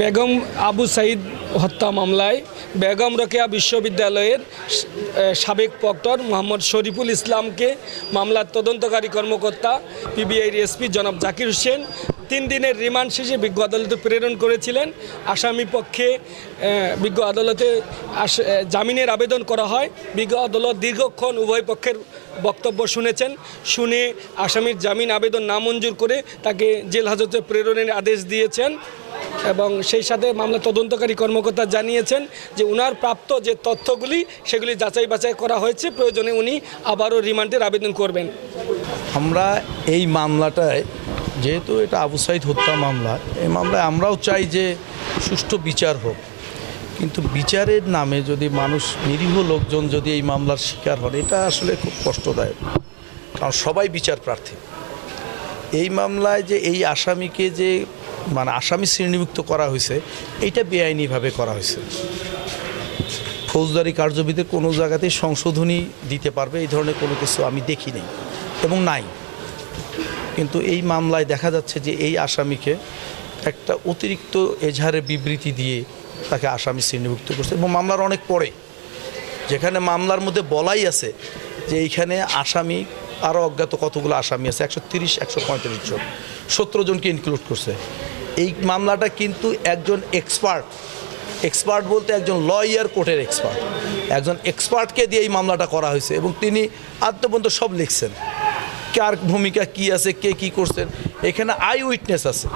বেগম আবু সাইদ হত্যা মামলায় বেগম রোকেয়া বিশ্ববিদ্যালয়ের সাবেক প্রক্টর মোহাম্মদ শরীফুল ইসলামকে মামলার তদন্তকারী কর্মকর্তা পিবিআইর এসপি জনাব জাকির হোসেন তিন দিনের রিমান্ড শেষে বিজ্ঞ আদালতে প্রেরণ করেছিলেন। আসামি পক্ষে বিজ্ঞ আদালতে জামিনের আবেদন করা হয়। বিজ্ঞ আদালত দীর্ঘক্ষণ উভয় পক্ষের বক্তব্য শুনেছেন। শুনে আসামির জামিন আবেদন নামঞ্জুর করে তাকে জেল হাজতে প্রেরণের আদেশ দিয়েছেন। এবং সেই সাথে মামলা তদন্তকারী কর্মকর্তা জানিয়েছেন যে উনার প্রাপ্ত যে তথ্যগুলি, সেগুলি যাচাই বাছাই করা হয়েছে। প্রয়োজনে উনি আবারও রিমান্ডের আবেদন করবেন। আমরা এই মামলাটায়, যেহেতু এটা আবু সাইদ হত্যা মামলা, এই মামলায় আমরাও চাই যে সুষ্ঠু বিচার হোক। কিন্তু বিচারের নামে যদি মানুষ, নিরীহ লোকজন যদি এই মামলার শিকার হন, এটা আসলে খুব কষ্টদায়ক। কারণ সবাই বিচার প্রার্থী। এই মামলায় যে এই আসামিকে যে মানে আসামি শ্রেণীভুক্ত করা হয়েছে এইটা বেআইনিভাবে করা হয়েছে। ফৌজদারি কার্যবিধির কোনো জায়গাতেই সংশোধনী দিতে পারবে, এই ধরনের কোনো কিছু আমি দেখিনি এবং নাই। কিন্তু এই মামলায় দেখা যাচ্ছে যে এই আসামিকে একটা অতিরিক্ত এজাহারের বিবৃতি দিয়ে তাকে আসামি শ্রেণীভুক্ত করছে এবং মামলার অনেক পরে, যেখানে মামলার মধ্যে বলাই আছে যে এইখানে আসামি, আরও অজ্ঞাত কতগুলো আসামি আছে, একশো তিরিশ, একশো পঁয়ত্রিশ জন সত্তর জনকে ইনক্লুড করছে। এই মামলাটা কিন্তু একজন এক্সপার্ট এক্সপার্ট বলতে একজন লয়ার কোর্টের এক্সপার্ট একজন এক্সপার্টকে দিয়ে এই মামলাটা করা হয়েছে এবং তিনি আত্মপর্যন্ত সব লিখছেন। কার ভূমিকা কি আছে, কে কি করছেন, এখানে আই উইটনেস আছে।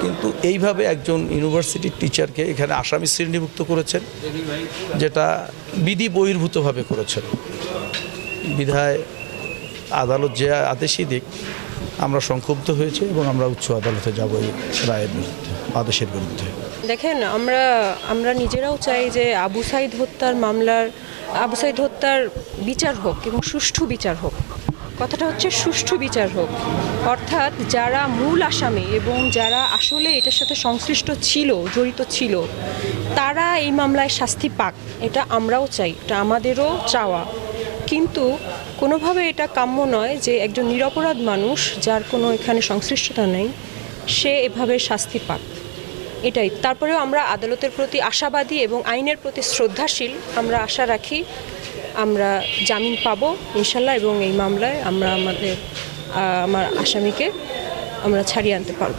কিন্তু এইভাবে একজন ইউনিভার্সিটির টিচারকে এখানে আসামি শ্রেণীভুক্ত করেছেন, যেটা বিধি বহির্ভূতভাবে করেছেন। বিধায় আদালত যে আদেশই দিক আমরা সংক্ষুব্ধ হয়েছে এবং আমরা উচ্চ আদালতে যাব এই রায়ের বিরুদ্ধে, আদেশের বিরুদ্ধে। দেখেন, আমরা আমরা নিজেরাও চাই যে আবু সাইদ হত্যার মামলার, আবু সাইদ হত্যার বিচার হোক এবং সুষ্ঠু বিচার হোক। কথাটা হচ্ছে সুষ্ঠু বিচার হোক। অর্থাৎ যারা মূল আসামি এবং যারা আসলে এটার সাথে সংশ্লিষ্ট ছিল, জড়িত ছিল, তারা এই মামলায় শাস্তি পাক। এটা আমরাও চাই, এটা আমাদেরও চাওয়া। কিন্তু কোনোভাবে এটা কাম্য নয় যে একজন নিরপরাধ মানুষ যার কোনো এখানে সংশ্লিষ্টতা নেই, সে এভাবে শাস্তি পাক। এটাই। তারপরেও আমরা আদালতের প্রতি আশাবাদী এবং আইনের প্রতি শ্রদ্ধাশীল। আমরা আশা রাখি আমরা জামিন পাবো ইনশাল্লাহ এবং এই মামলায় আমরা আমাদের আমার আসামিকে আমরা ছাড়িয়ে আনতে পারব।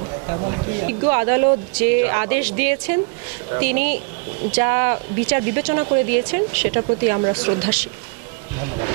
বিজ্ঞ আদালত যে আদেশ দিয়েছেন, তিনি যা বিচার বিবেচনা করে দিয়েছেন, সেটার প্রতি আমরা শ্রদ্ধাশীল।